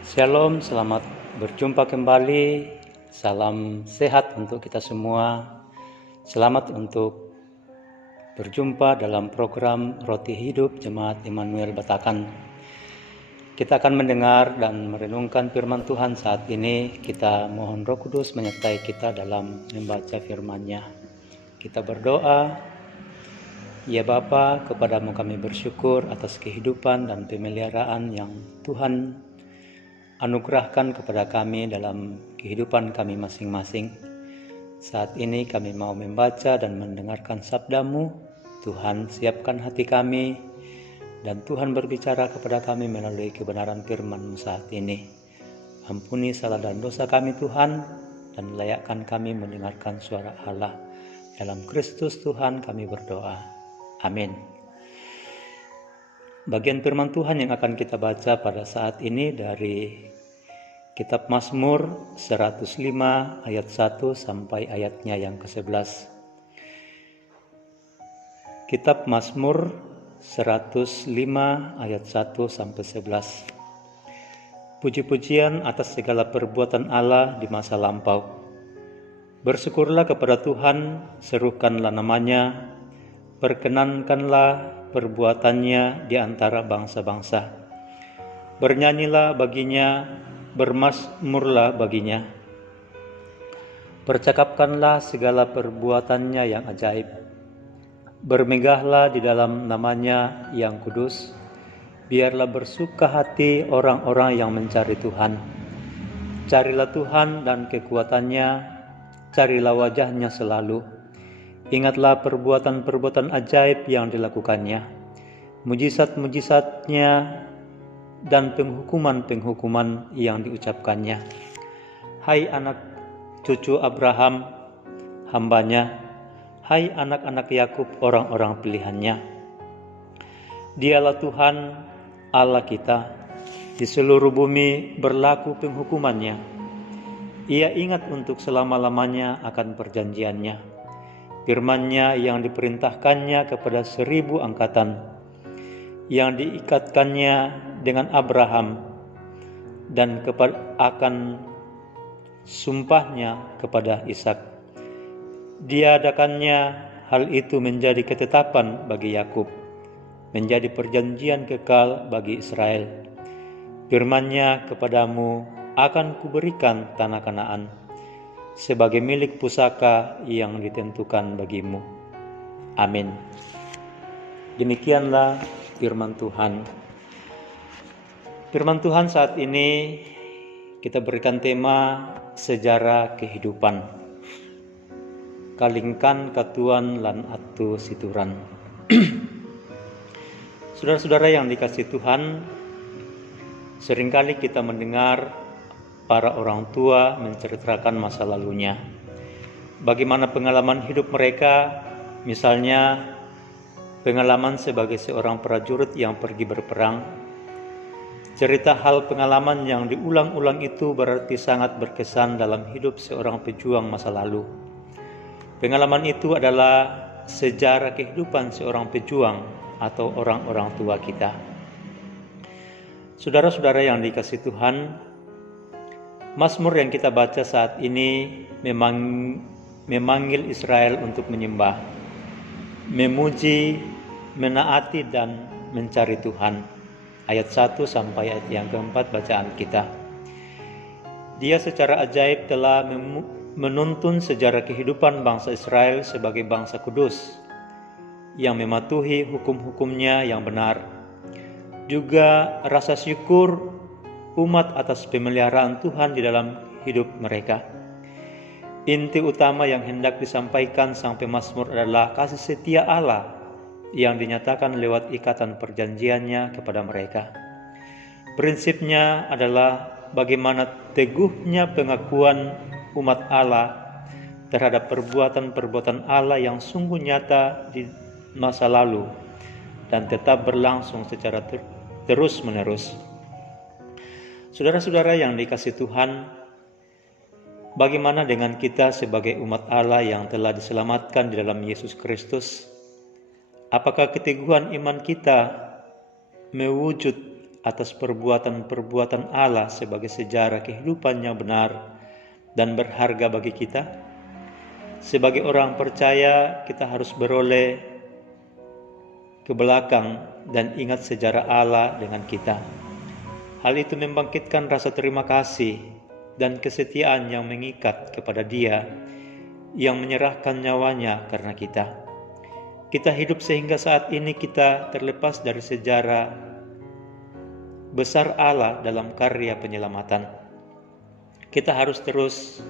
Shalom, selamat berjumpa kembali. Salam sehat untuk kita semua. Selamat untuk berjumpa dalam program Roti Hidup Jemaat Immanuel Batakan. Kita akan mendengar dan merenungkan firman Tuhan saat ini. Kita mohon Roh Kudus menyertai kita dalam membaca firman-Nya. Kita berdoa. Ya Bapa, kepadamu kami bersyukur atas kehidupan dan pemeliharaan yang Tuhan anugerahkan kepada kami dalam kehidupan kami masing-masing. Saat ini kami mau membaca dan mendengarkan sabda-Mu. Tuhan, siapkan hati kami dan Tuhan berbicara kepada kami melalui kebenaran firman-Mu saat ini. Ampuni salah dan dosa kami Tuhan, dan layakkan kami mendengarkan suara Allah. Dalam Kristus Tuhan kami berdoa. Amin. Bagian firman Tuhan yang akan kita baca pada saat ini dari Kitab Mazmur 105 ayat 1 sampai ayatnya yang ke-11. Kitab Mazmur 105 ayat 1 sampai 11. Puji-pujian atas segala perbuatan Allah di masa lampau. Bersyukurlah kepada Tuhan, serukanlah namanya, perkenankanlah perbuatannya di antara bangsa-bangsa. Bernyanyilah baginya, bermazmurlah baginya. Percakapkanlah segala perbuatannya yang ajaib. Bermegahlah di dalam namanya yang kudus. Biarlah bersuka hati orang-orang yang mencari Tuhan. Carilah Tuhan dan kekuatannya, carilah wajahnya selalu. Ingatlah perbuatan-perbuatan ajaib yang dilakukannya, mujizat-mujizatnya dan penghukuman-penghukuman yang diucapkannya. Hai anak cucu Abraham, hambanya, hai anak-anak Yakub, orang-orang pilihannya. Dialah Tuhan Allah kita, di seluruh bumi berlaku penghukumannya. Ia ingat untuk selama-lamanya akan perjanjiannya. Firman-Nya yang diperintahkannya kepada 1000 angkatan, yang diikatkannya dengan Abraham, dan akan sumpahnya kepada Ishak. Diadakannya hal itu menjadi ketetapan bagi Yakub, menjadi perjanjian kekal bagi Israel. Firman-Nya kepadamu, akan kuberikan tanah Kanaan sebagai milik pusaka yang ditentukan bagimu. Amin. Demikianlah firman Tuhan. Firman Tuhan saat ini kita berikan tema sejarah kehidupan. Kalingkan katuan lan atu situran. Saudara-saudara yang dikasihi Tuhan, seringkali kita mendengar para orang tua menceritakan masa lalunya. Bagaimana pengalaman hidup mereka, misalnya pengalaman sebagai seorang prajurit yang pergi berperang. Cerita hal pengalaman yang diulang-ulang itu berarti sangat berkesan dalam hidup seorang pejuang masa lalu. Pengalaman itu adalah sejarah kehidupan seorang pejuang atau orang-orang tua kita. Saudara-saudara yang dikasihi Tuhan, Mazmur yang kita baca saat ini memanggil Israel untuk menyembah, memuji, menaati dan mencari Tuhan. Ayat 1 sampai ayat yang keempat bacaan kita. Dia secara ajaib telah menuntun sejarah kehidupan bangsa Israel sebagai bangsa kudus yang mematuhi hukum-hukumnya yang benar. Juga rasa syukur umat atas pemeliharaan Tuhan di dalam hidup mereka. Inti utama yang hendak disampaikan sang pemazmur adalah kasih setia Allah yang dinyatakan lewat ikatan perjanjiannya kepada mereka. Prinsipnya adalah bagaimana teguhnya pengakuan umat Allah terhadap perbuatan-perbuatan Allah yang sungguh nyata di masa lalu dan tetap berlangsung secara terus-menerus. Saudara-saudara yang dikasihi Tuhan, bagaimana dengan kita sebagai umat Allah yang telah diselamatkan di dalam Yesus Kristus? Apakah keteguhan iman kita mewujud atas perbuatan-perbuatan Allah sebagai sejarah kehidupan yang benar dan berharga bagi kita. Sebagai orang percaya, kita harus beroleh ke belakang dan ingat sejarah Allah dengan kita. Hal itu membangkitkan rasa terima kasih dan kesetiaan yang mengikat kepada Dia yang menyerahkan nyawanya karena kita. Kita hidup sehingga saat ini kita terlepas dari sejarah besar Allah dalam karya penyelamatan. Kita harus terus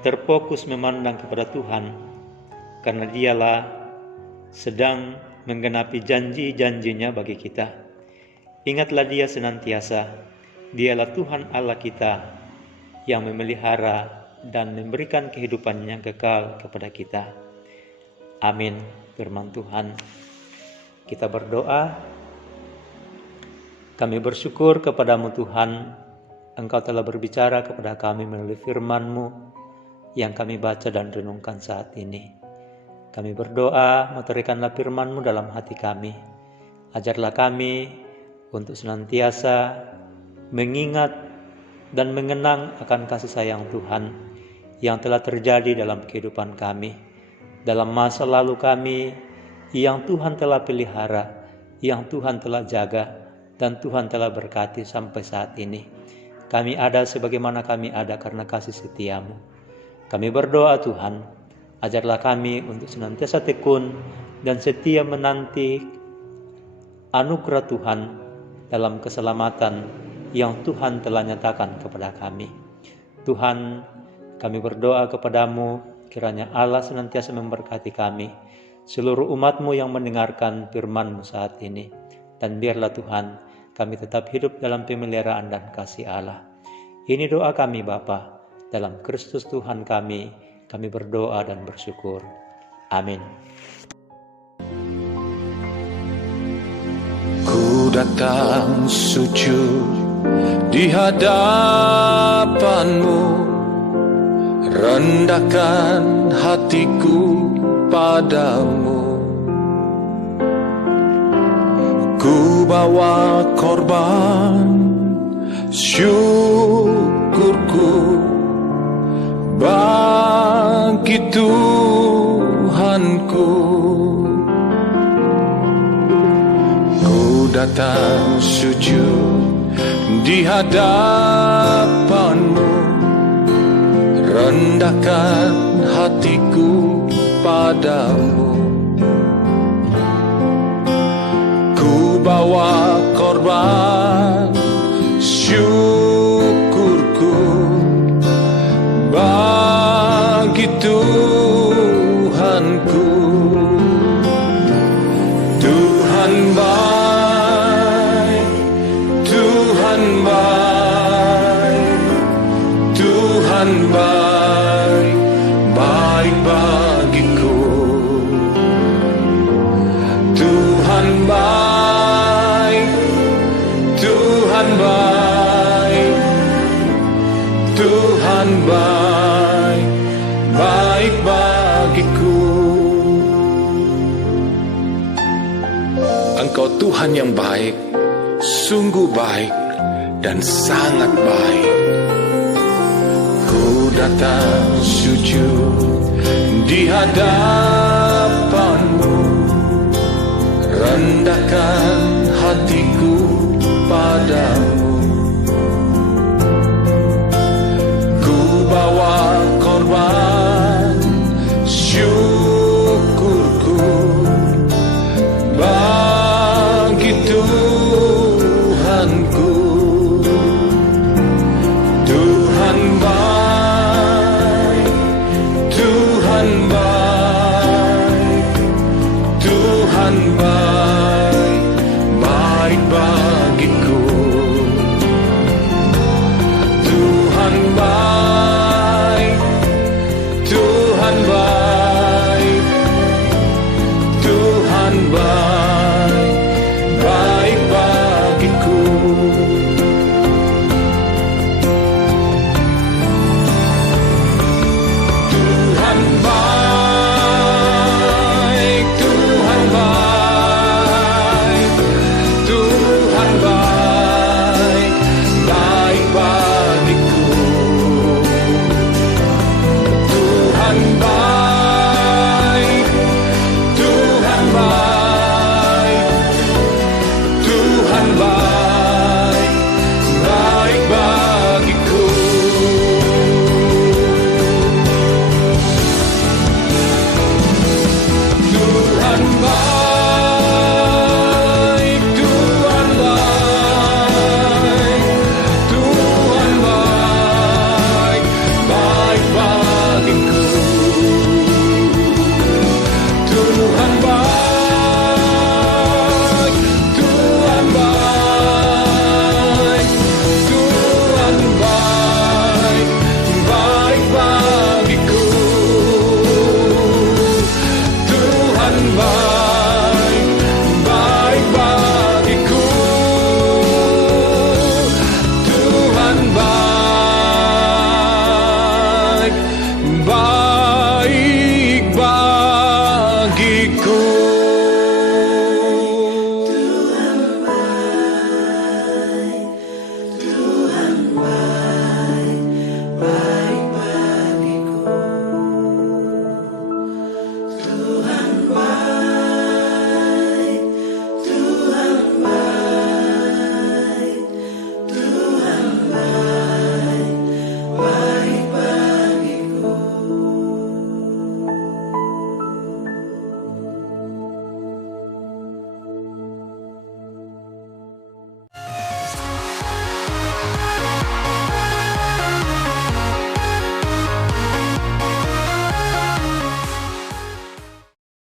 terfokus memandang kepada Tuhan, karena Dialah sedang menggenapi janji-janjinya bagi kita. Ingatlah Dia senantiasa, Dialah Tuhan Allah kita yang memelihara dan memberikan kehidupan yang kekal kepada kita. Amin. Firman Tuhan. Kita berdoa. Kami bersyukur kepadamu Tuhan, Engkau telah berbicara kepada kami melalui firman-Mu yang kami baca dan renungkan saat ini. Kami berdoa, meteraikanlah firman-Mu dalam hati kami. Ajarlah kami untuk senantiasa mengingat dan mengenang akan kasih sayang Tuhan yang telah terjadi dalam kehidupan kami, dalam masa lalu kami yang Tuhan telah pelihara, yang Tuhan telah jaga, dan Tuhan telah berkati sampai saat ini. Kami ada sebagaimana kami ada karena kasih setia-Mu. Kami berdoa Tuhan, ajarlah kami untuk senantiasa tekun dan setia menanti anugerah Tuhan dalam keselamatan yang Tuhan telah nyatakan kepada kami. Tuhan, kami berdoa kepadamu, kiranya Allah senantiasa memberkati kami, seluruh umat-Mu yang mendengarkan firman-Mu saat ini. Dan biarlah Tuhan, kami tetap hidup dalam pemeliharaan dan kasih Allah. Ini doa kami Bapa, dalam Kristus Tuhan kami berdoa dan bersyukur. Amin. Ku datang sujud di hadapan-Mu, rendahkan hatiku padamu. Ku bawa korban syukurku bagi Tuhanku. Ku datang sujud di hadapan-Mu, rendahkan hatiku padamu. Ku bawa korban syukurku bagi Tuhanku. Tuhan baik, Tuhan baik, Tuhan baik, baik bagiku. Tuhan baik, Tuhan baik, Tuhan baik, baik bagiku. Engkau Tuhan yang baik, sungguh baik dan sangat baik. Ku datang sujud di hadapan-Mu, rendahkan hatiku padamu.